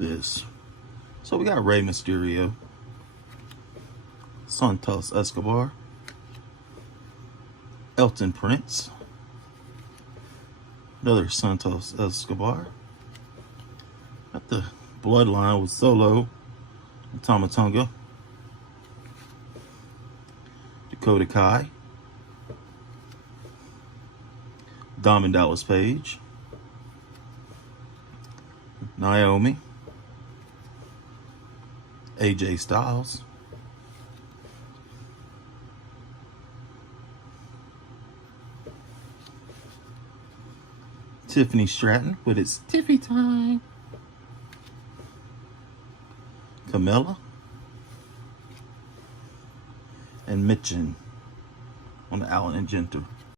this. So we got Rey Mysterio, Santos Escobar, Elton Prince, another Santos Escobar. Got the Bloodline with Solo and Tama Tonga, Dakota Kai, Diamond Dallas Page, Naomi, AJ Styles, Tiffany Stratton with its Tiffy time, Camilla, and Mitchin on the Allen and Genter.